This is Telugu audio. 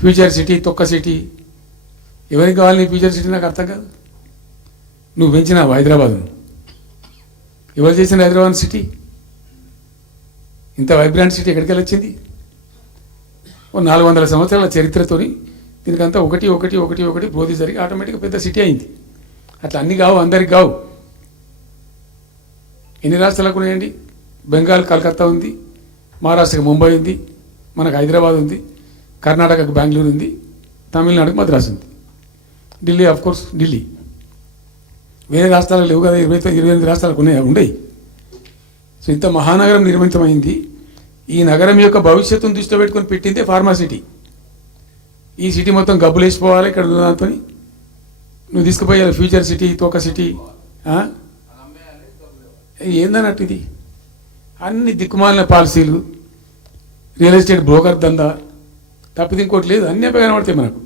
ఫ్యూచర్ సిటీ, తొక్క సిటీ, ఎవరికి కావాలి నీ ఫ్యూచర్ సిటీ? నాకు అర్థం కాదు. నువ్వు పెంచినావు హైదరాబాద్ను, ఎవరు చేసిన హైదరాబాద్ సిటీ? ఇంత వైబ్రాంట్ సిటీ ఎక్కడికి వచ్చింది? ఓ 400 సంవత్సరాల చరిత్రతోని దీనికంతా ఒకటి ఒకటి ఒకటి ఒకటి బోధి జరిగి ఆటోమేటిక్గా పెద్ద సిటీ అయింది. అట్లా అన్నీ కావు, అందరికి కావు. ఎన్ని రాష్ట్రాలకు ఉన్నాయండి? బెంగాల్ కలకత్తా ఉంది, మహారాష్ట్రకి ముంబై ఉంది, మనకు హైదరాబాద్ ఉంది, కర్ణాటకకు బెంగళూరు ఉంది, తమిళనాడుకు మద్రాసు ఉంది, ఢిల్లీ ఆఫ్ కోర్స్ ఢిల్లీ. వేరే రాష్ట్రాలు లేవు కదా, 28 రాష్ట్రాలకు ఉండయి. సో ఇంత మహానగరం నిర్మితమైంది. ఈ నగరం యొక్క భవిష్యత్తును దృష్టిలో పెట్టుకొని పెట్టిందే ఫార్మా సిటీ. ఈ సిటీ మొత్తం గబ్బులు వేసిపోవాలి ఇక్కడ దాంతో. నువ్వు తీసుకుపోయాలి ఫ్యూచర్ సిటీ, తోక సిటీ ఏందన్నట్టు ఇది? అన్ని దిక్కుమాలిన పాలసీలు, రియల్ ఎస్టేట్ బ్రోకర్ దందా తప్పితే ఇంకోటి లేదు. అన్నీ కనబడతాయి మనకు.